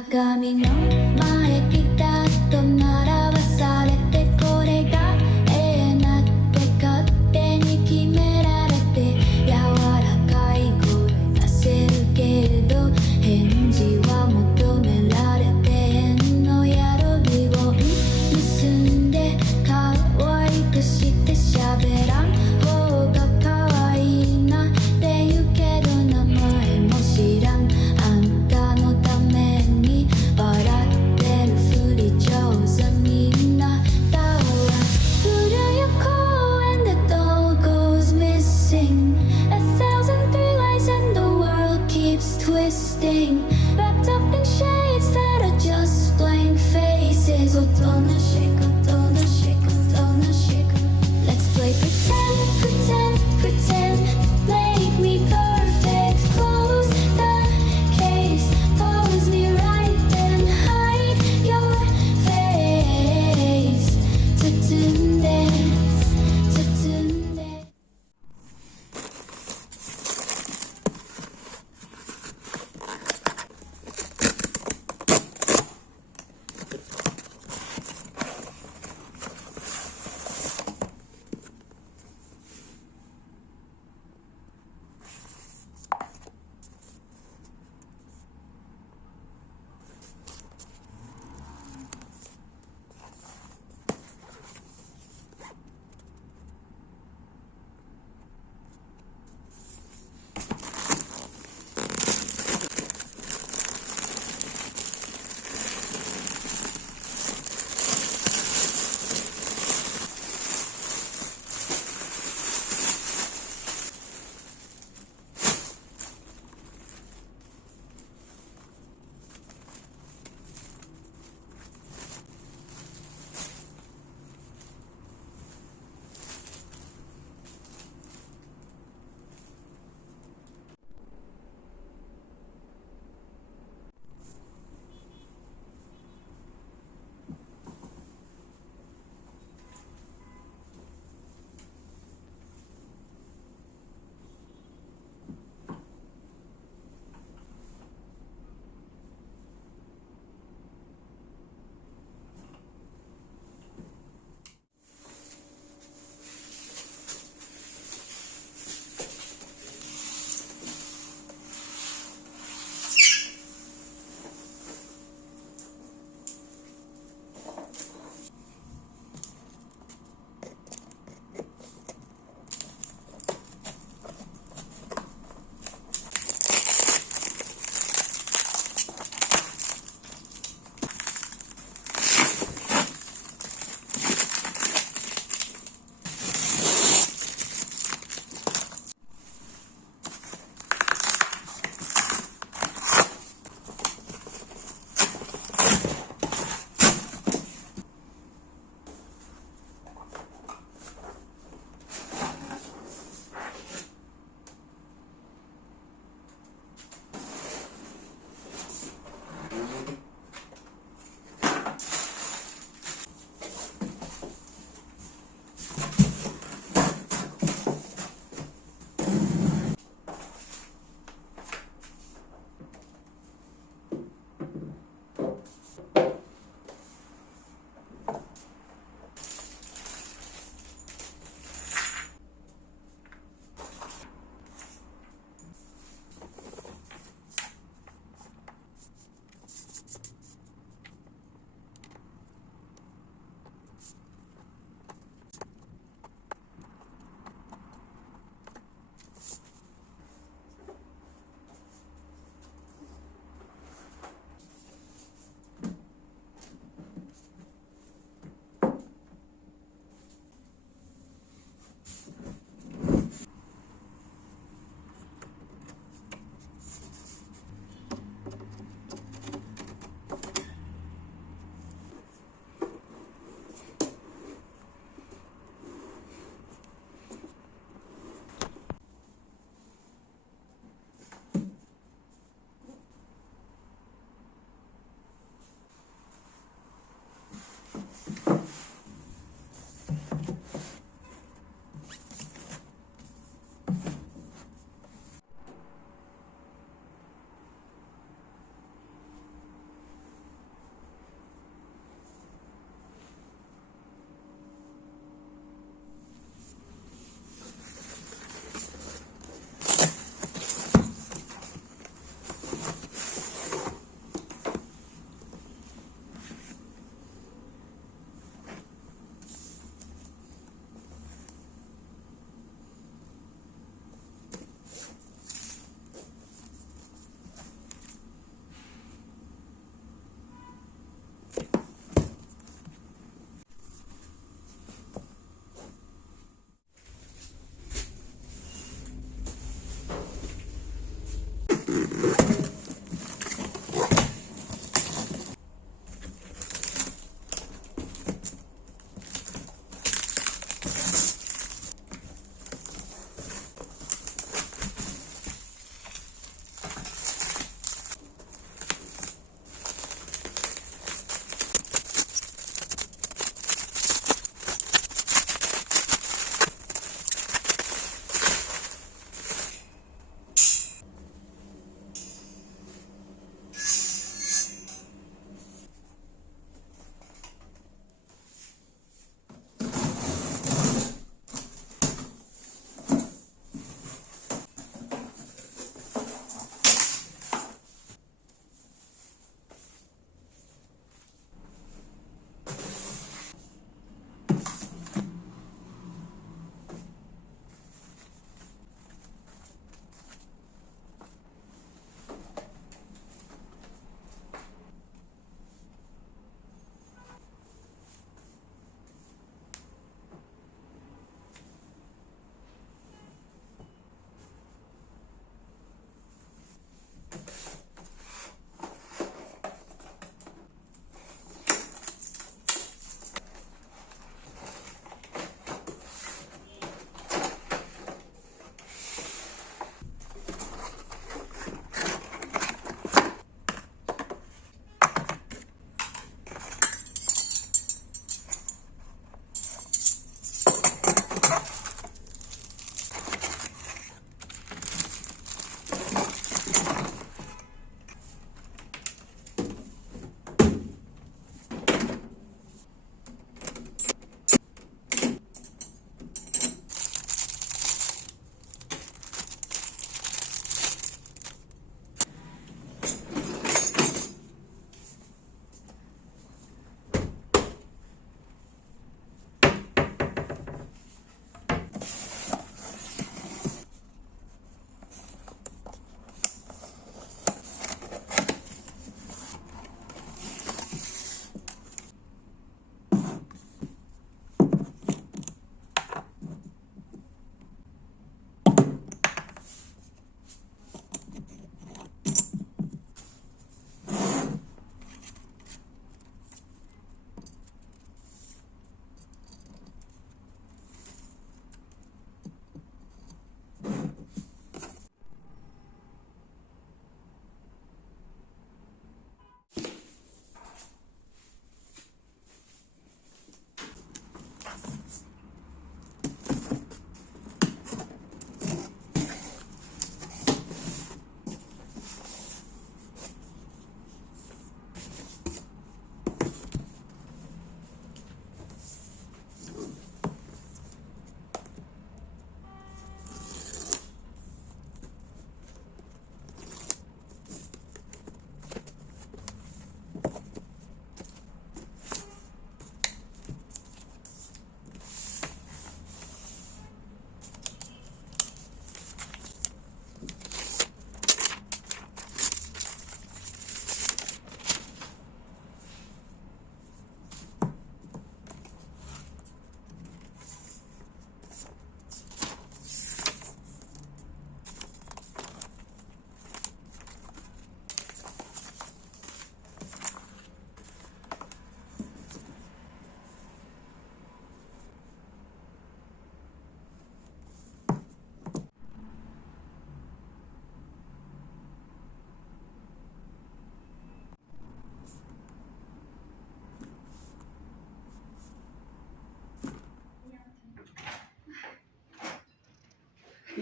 鏡の前ピタッと並ばされてこれがなって勝手に決められて柔らかい声出せるけれど返事は求められて変のやろびを結んで可愛くして喋らん方が可愛いなって言うけど名前も知らんあんたのために笑ってるふり上手みんなだわ古い公園で doll goes missing a thousand three lights and the world keeps twisting wrapped up in shades that are just blank faces おとなしくおとなしくおとなしく Let's play pretend pretend pretend make me perfect close the case pose me right then hide your face 包んで包んで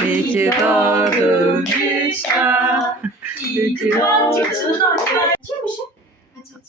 İyi ki doğdun Gülşah. İyi ki doğdun. Kimmiş? Aç aç.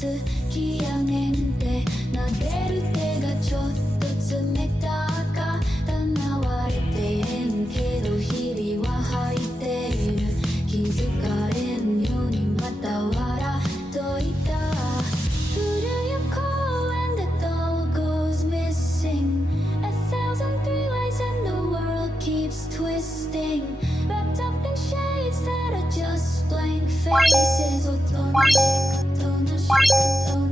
好きやねんって撫でる手がちょっと冷たかったわれてへんけど日々は吐いている気づかれんようにまた笑っといた古い公園で doll goes missing A thousand three ways and the world keeps twisting Wrapped up in shades that are just blank faces おとなしく